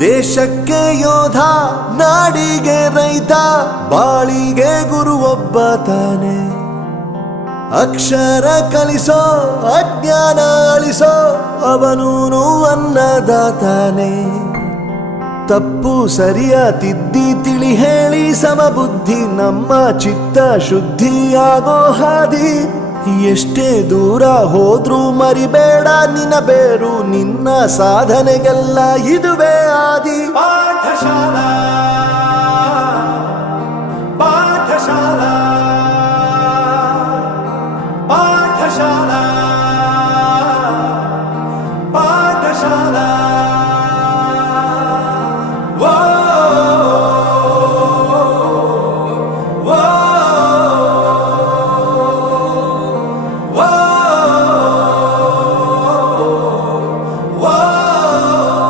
ದೇಶಕ್ಕೆ ಯೋಧ, ನಾಡಿಗೆ ರೈತ, ಬಾಳಿಗೆ ಗುರು ಒಬ್ಬ ತಾನೆ. ಅಕ್ಷರ ಕಲಿಸೋ, ಅಜ್ಞಾನ ಅಳಿಸೋ, ಅವನೂನು ಅನ್ನದಾತಾನೆ. ತಪ್ಪು ಸರಿಯ ತಿದ್ದಿ ತಿಳಿ ಹೇಳಿ ಸಮಬುದ್ಧಿ ನಮ್ಮ ಚಿತ್ತ ಶುದ್ಧಿಯಾಗೋ ಹಾದಿ. ಎಷ್ಟೇ ದೂರ ಹೋದ್ರೂ ಮರಿಬೇಡ ನಿನ್ನ ಬೇರು, ನಿನ್ನ ಸಾಧನೆಗೆಲ್ಲ ಇದುವೇ ಆದಿ. ಪಾಠಶಾಲಾ